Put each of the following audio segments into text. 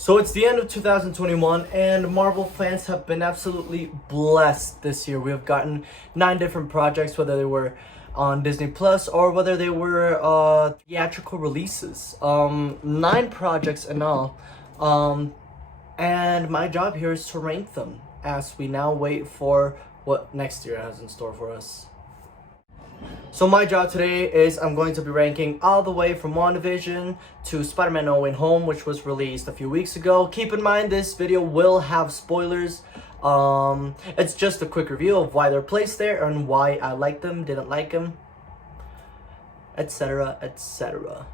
So it's the end of 2021 and Marvel fans have been absolutely blessed this year. We have gotten 9 different projects, whether they were on Disney Plus or whether they were theatrical releases. 9 projects in all. And my job here is to rank them as we now wait for what next year has in store for us. So my job today is I'm going to be ranking all the way from WandaVision to Spider-Man No Way Home, which was released a few weeks ago. Keep in mind this video will have spoilers. It's just a quick review of why they're placed there and why I like them, didn't like them, etc, etc.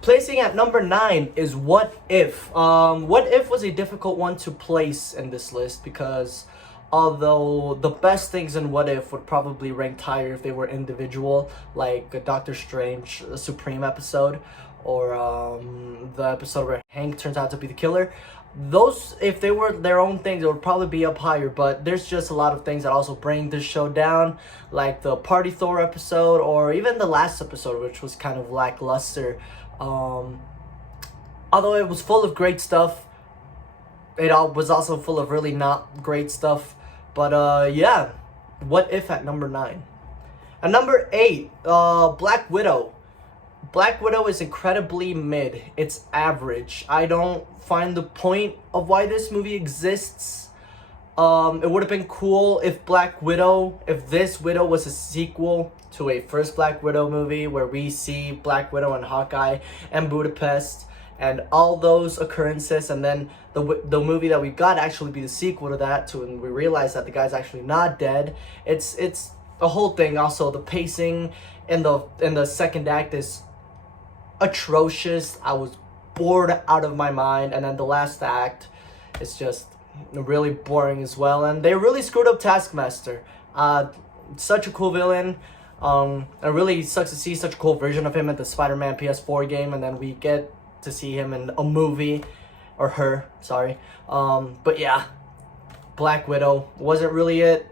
Placing at number 9 is What If. What If was a difficult one to place in this list because although the best things in What If would probably rank higher if they were individual, like a Doctor Strange Supreme episode, or the episode where Hank turns out to be the killer. Those, if they were their own things, it would probably be up higher, but there's just a lot of things that also bring this show down, like the Party Thor episode, or even the last episode, which was kind of lackluster. Although it was full of great stuff, it was also full of really not great stuff. But yeah, What If at number 9. At number 8, Black Widow. Black Widow is incredibly mid. It's average. I don't find the point of why this movie exists. It would have been cool if this Widow was a sequel to a first Black Widow movie where we see Black Widow and Hawkeye and Budapest and all those occurrences, and then the movie that we got actually be the sequel to that too, and we realize that the guy's actually not dead. It's the whole thing. Also, the pacing in the second act is atrocious. I was bored out of my mind, and then the last act is just really boring as well. And they really screwed up Taskmaster. Such a cool villain. It really sucks to see such a cool version of him at the Spider-Man PS4 game, and then we get to see him in a movie, or her, sorry. But yeah, Black Widow wasn't really it.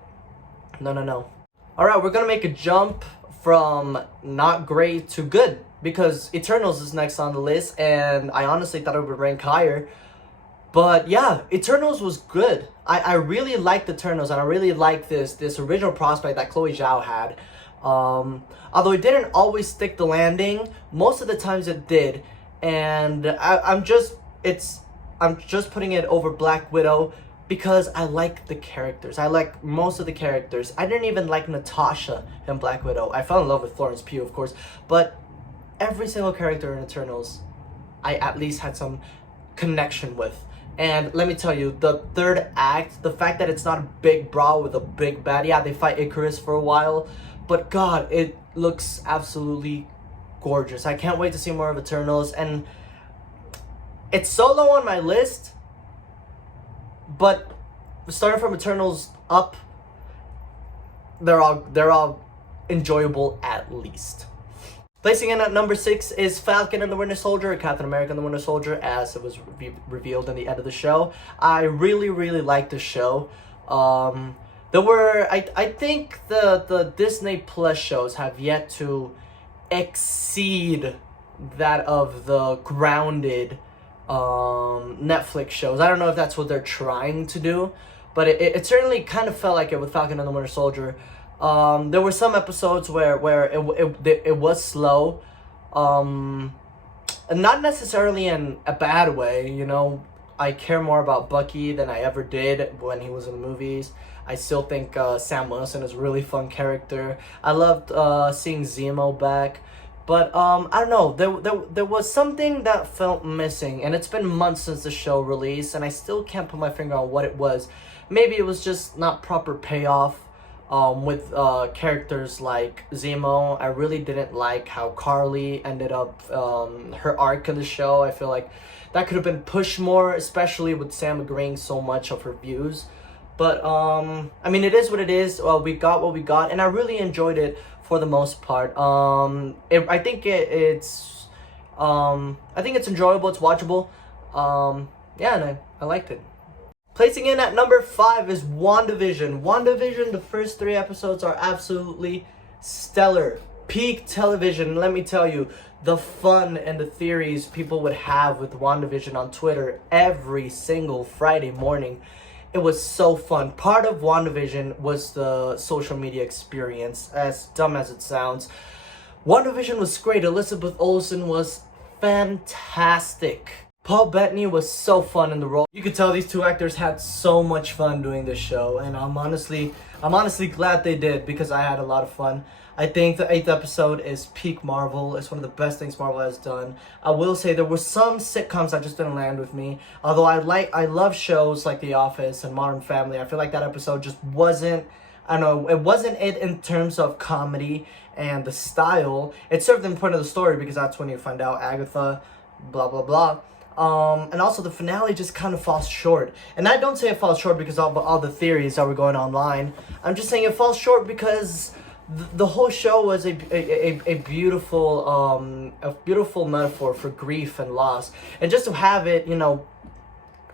No. Alright, we're gonna make a jump from not great to good, because Eternals is next on the list, and I honestly thought it would rank higher. But yeah, Eternals was good. I really liked Eternals, and I really liked this original prospect that Chloe Zhao had. Although it didn't always stick the landing, most of the times it did. And I'm just putting it over Black Widow because I like the characters. I like most of the characters. I didn't even like Natasha in Black Widow. I fell in love with Florence Pugh, of course, but every single character in Eternals I at least had some connection with. And let me tell you, the third act, the fact that it's not a big brawl with a big bad, yeah, they fight Icarus for a while, but God, it looks absolutely gorgeous. I can't wait to see more of Eternals, and it's so low on my list, but starting from Eternals up, they're all enjoyable at least. Placing in at number 6 is Falcon and the Winter Soldier, or Captain America and the Winter Soldier, as it was revealed in the end of the show. I really liked the show. There were, I think the Disney Plus shows have yet to exceed that of the grounded Netflix shows. I don't know if that's what they're trying to do, but it certainly kind of felt like it with Falcon and the Winter Soldier. There were some episodes where it was slow, and not necessarily in a bad way. You know, I care more about Bucky than I ever did when he was in the movies. I still think Sam Wilson is a really fun character. I loved seeing Zemo back. But I don't know, there was something that felt missing, and it's been months since the show released, and I still can't put my finger on what it was. Maybe it was just not proper payoff with characters like Zemo. I really didn't like how Carly ended up, her arc in the show. I feel like that could have been pushed more, especially with Sam agreeing so much of her views. But I mean, it is what it is. Well, we got what we got, and I really enjoyed it for the most part. I think it's enjoyable. It's watchable. Yeah, and I liked it. Placing in at number 5 is WandaVision. WandaVision, the first 3 episodes are absolutely stellar. peak television. Let me tell you, the fun and the theories people would have with WandaVision on Twitter every single Friday morning. It was so fun. Part of WandaVision was the social media experience, as dumb as it sounds. WandaVision was great. Elizabeth Olsen was fantastic. Paul Bettany was so fun in the role. You could tell these two actors had so much fun doing this show, and I'm honestly glad they did, because I had a lot of fun. I think the 8th episode is peak Marvel. It's one of the best things Marvel has done. I will say there were some sitcoms that just didn't land with me. Although I love shows like The Office and Modern Family. I feel like that episode just wasn't, I don't know, it wasn't it in terms of comedy and the style. It served the point of the story, because that's when you find out Agatha, blah, blah, blah. And also the finale just kind of falls short. And I don't say it falls short because of all the theories that were going online. I'm just saying it falls short because the whole show was a beautiful metaphor for grief and loss. And just to have it,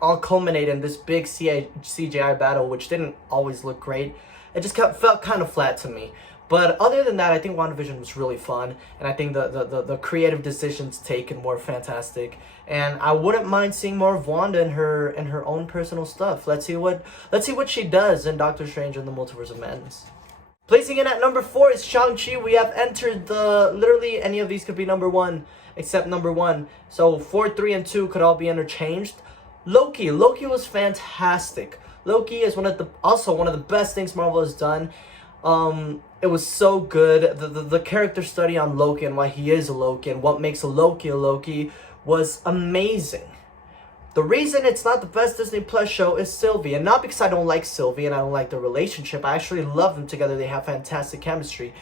all culminate in this big CGI battle, which didn't always look great, it just felt kind of flat to me. But other than that, I think WandaVision was really fun, and I think the creative decisions taken were fantastic. And I wouldn't mind seeing more of Wanda in her own personal stuff. Let's see what she does in Doctor Strange and the Multiverse of Madness. Placing in at number 4 is Shang-Chi. We have entered literally any of these could be number 1 except number 1. So 4, 3, and 2 could all be interchanged. Loki was fantastic. Loki is also one of the best things Marvel has done. It was so good. The character study on Loki and why he is a Loki and what makes a Loki was amazing. The reason it's not the best Disney Plus show is Sylvie, and not because I don't like Sylvie and I don't like their relationship. I actually love them together. They have fantastic chemistry.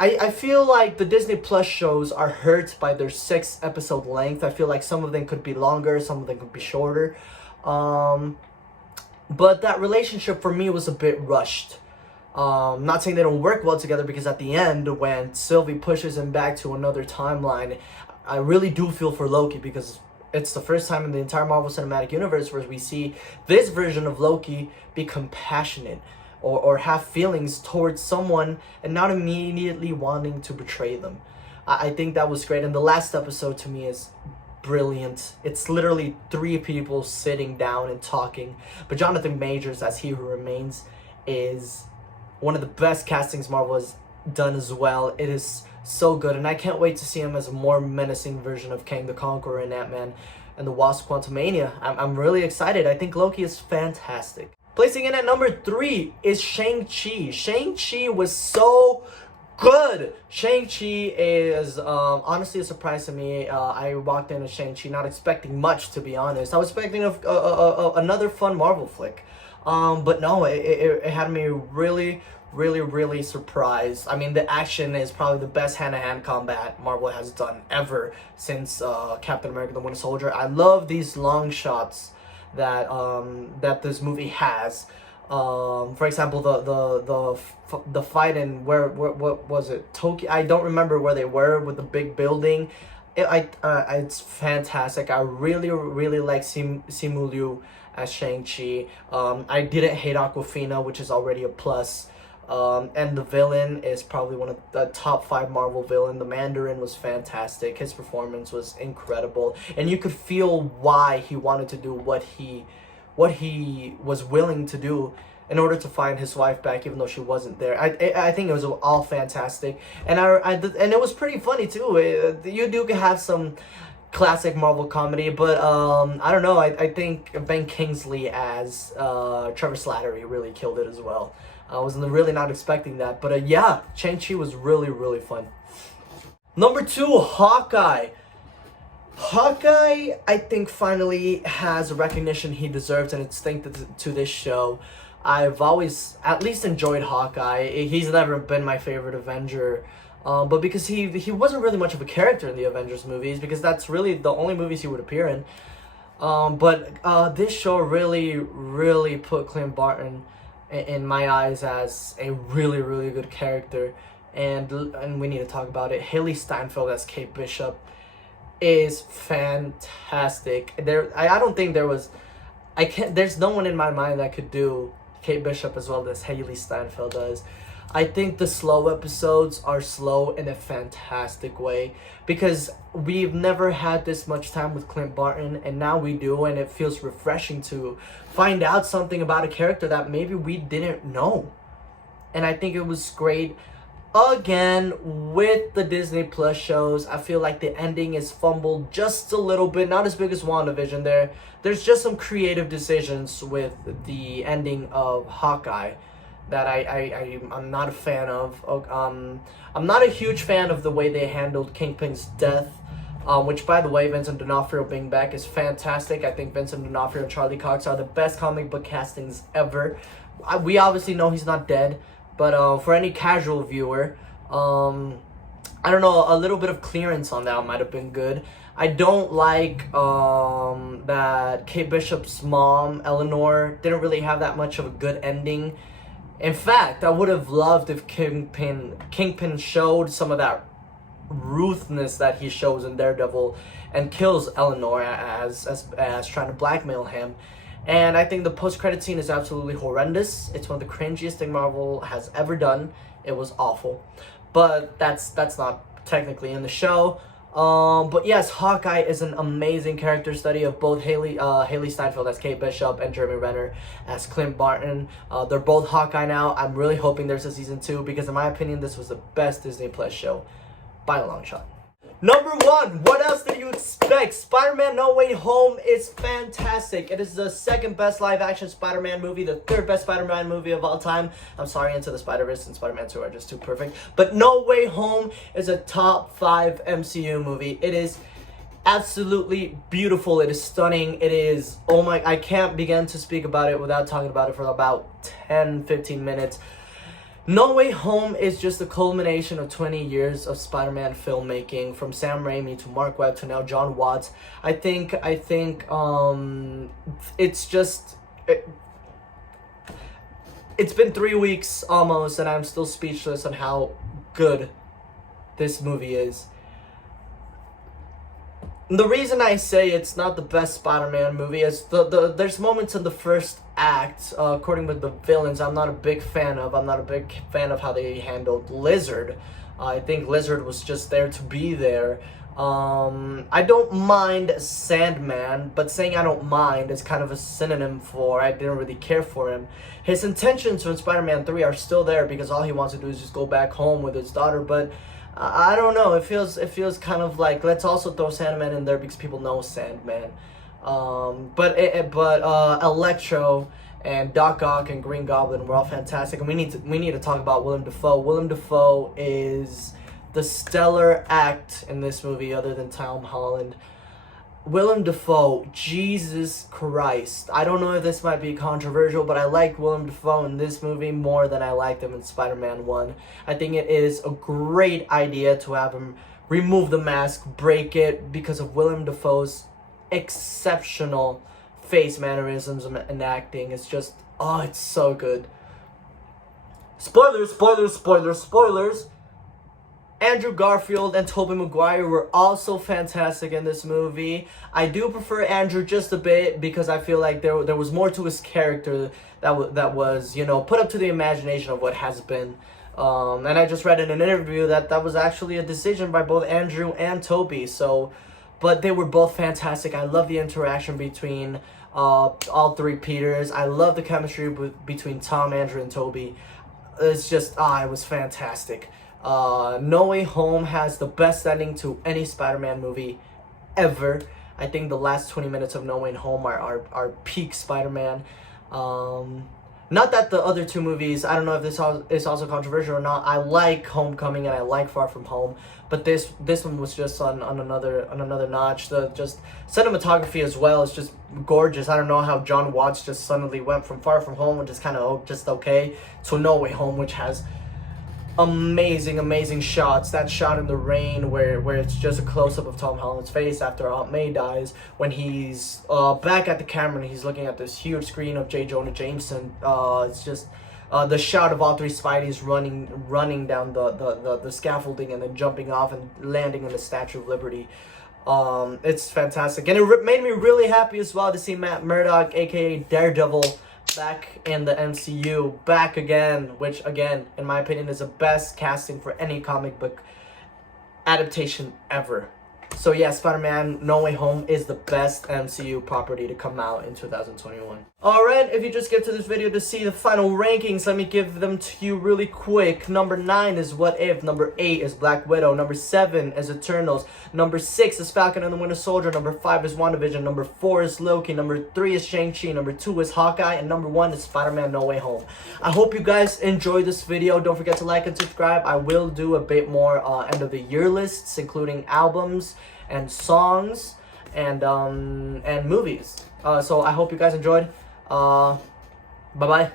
I feel like the Disney Plus shows are hurt by their 6-episode length. I feel like some of them could be longer, some of them could be shorter. But that relationship for me was a bit rushed. Not saying they don't work well together, because at the end, when Sylvie pushes him back to another timeline, I really do feel for Loki, because it's the first time in the entire Marvel Cinematic Universe where we see this version of Loki be compassionate or have feelings towards someone and not immediately wanting to betray them. I think that was great, and the last episode to me is brilliant. It's literally 3 people sitting down and talking, but Jonathan Majors as He Who Remains is one of the best castings Marvel has done as well. It is so good, and I can't wait to see him as a more menacing version of Kang the Conqueror in Ant-Man and the Wasp: Quantumania. I'm really excited. I think Loki is fantastic. Placing in at number 3 is Shang-Chi. Shang-Chi was so good. Shang-Chi is honestly a surprise to me. I walked into Shang-Chi not expecting much, to be honest. I was expecting another fun Marvel flick. But no, it had me really surprised. I mean, the action is probably the best hand-to-hand combat Marvel has done ever since Captain America: The Winter Soldier. I love these long shots that this movie has. For example, the fight in what was it, Tokyo? I don't remember where they were with the big building. It's fantastic. I really like Simu Liu as Shang-Chi. I didn't hate Awkwafina, which is already a plus. And the villain is probably one of the top 5 Marvel villain. The Mandarin was fantastic. His performance was incredible, and you could feel why he wanted to do what he was willing to do in order to find his wife back, even though she wasn't there. I think it was all fantastic, and and it was pretty funny too. You do have some classic Marvel comedy, but I don't know. I think Ben Kingsley as Trevor Slattery really killed it as well. I was really not expecting that, but yeah, Shang-Chi was really fun. Number 2, Hawkeye. Hawkeye, I think, finally has a recognition he deserves, and it's thanks to this show. I've always at least enjoyed Hawkeye. He's never been my favorite Avenger, but because he wasn't really much of a character in the Avengers movies, because that's really the only movies he would appear in. But this show really put Clint Barton in my eyes as a really good character, and we need to talk about it. Haley Steinfeld as Kate Bishop is fantastic. I don't think there's no one in my mind that could do Kate Bishop as well as Haley Steinfeld does. I think the slow episodes are slow in a fantastic way because we've never had this much time with Clint Barton, and now we do, and it feels refreshing to find out something about a character that maybe we didn't know. And I think it was great. Again, with the Disney Plus shows, I feel like the ending is fumbled just a little bit. Not as big as WandaVision. There's just some creative decisions with the ending of Hawkeye that I'm not a fan of. I'm not a huge fan of the way they handled Kingpin's death. Which, by the way, Vincent D'Onofrio being back is fantastic. I think Vincent D'Onofrio and Charlie Cox are the best comic book castings ever. We obviously know he's not dead. But for any casual viewer, I don't know, a little bit of clearance on that might have been good. I don't like that Kate Bishop's mom, Eleanor, didn't really have that much of a good ending. In fact, I would have loved if Kingpin showed some of that ruthlessness that he shows in Daredevil and kills Eleanor as trying to blackmail him. And I think the post-credit scene is absolutely horrendous. It's one of the cringiest thing Marvel has ever done. It was awful. But that's not technically in the show. But yes, Hawkeye is an amazing character study of both Haley Steinfeld as Kate Bishop and Jeremy Renner as Clint Barton. They're both Hawkeye now. I'm really hoping there's a season 2 because in my opinion, this was the best Disney Plus show by a long shot. Number 1, what else did you expect? Spider-Man No Way Home is fantastic. It is the second best live-action Spider-Man movie, the third best Spider-Man movie of all time. I'm sorry, Into the Spider-Verse and Spider-Man 2 are just too perfect. But No Way Home is a top 5 MCU movie. It is absolutely beautiful. It is stunning. It is, oh my, I can't begin to speak about it without talking about it for about 10-15 minutes. No Way Home is just a culmination of 20 years of Spider-Man filmmaking, from Sam Raimi to Mark Webb to now John Watts. I think it's just it's been 3 weeks almost and I'm still speechless on how good this movie is. The reason I say it's not the best Spider-Man movie is there's moments in the first act, according with the villains, I'm not a big fan of. I'm not a big fan of how they handled Lizard. I think Lizard was just there to be there. I don't mind Sandman, but saying I don't mind is kind of a synonym for I didn't really care for him. His intentions for Spider-Man 3 are still there because all he wants to do is just go back home with his daughter, but I don't know. It feels kind of like let's also throw Sandman in there because people know Sandman. But Electro and Doc Ock and Green Goblin were all fantastic, and we need to talk about Willem Dafoe. Willem Dafoe is the stellar act in this movie, other than Tom Holland. Willem Dafoe, Jesus Christ. I don't know if this might be controversial, but I like Willem Dafoe in this movie more than I liked him in Spider-Man 1. I think it is a great idea to have him remove the mask, break it, because of Willem Dafoe's exceptional face mannerisms and acting. It's just, oh, it's so good. Spoilers, spoilers, spoilers, spoilers. Andrew Garfield and Tobey Maguire were also fantastic in this movie. I do prefer Andrew just a bit because I feel like there was more to his character that was, you know, put up to the imagination of what has been. And I just read in an interview that was actually a decision by both Andrew and Tobey. So, but they were both fantastic. I love the interaction between all three Peters. I love the chemistry between Tom, Andrew, and Tobey. It's just, it was fantastic. No Way Home has the best ending to any Spider-Man movie ever. I think the last 20 minutes of No Way Home are peak Spider-Man. Not that the other two movies, I don't know if this is also controversial or not. I like Homecoming and I like Far From Home, but this one was just on another notch. The just cinematography as well is just gorgeous. I don't know how John Watts just suddenly went from Far From Home, which is kind of just okay, to No Way Home, which has amazing shots. That shot in the rain where it's just a close-up of Tom Holland's face after Aunt May dies, when he's back at the camera and he's looking at this huge screen of J. Jonah Jameson. It's just the shot of all three Spideys running down the scaffolding and then jumping off and landing on the Statue of Liberty. It's fantastic, and it made me really happy as well to see Matt Murdock, aka Daredevil, back in the MCU, back again, which again, in my opinion, is the best casting for any comic book adaptation ever. So yeah, Spider-Man No Way Home is the best MCU property to come out in 2021. Alright, if you just get to this video to see the final rankings, let me give them to you really quick. Number 9 is What If. Number 8 is Black Widow. Number 7 is Eternals. Number 6 is Falcon and the Winter Soldier. Number 5 is WandaVision. Number 4 is Loki. Number 3 is Shang-Chi. Number 2 is Hawkeye. And number 1 is Spider-Man No Way Home. I hope you guys enjoyed this video. Don't forget to like and subscribe. I will do a bit more end of the year lists, including albums and songs and movies. So I hope you guys enjoyed. Bye bye.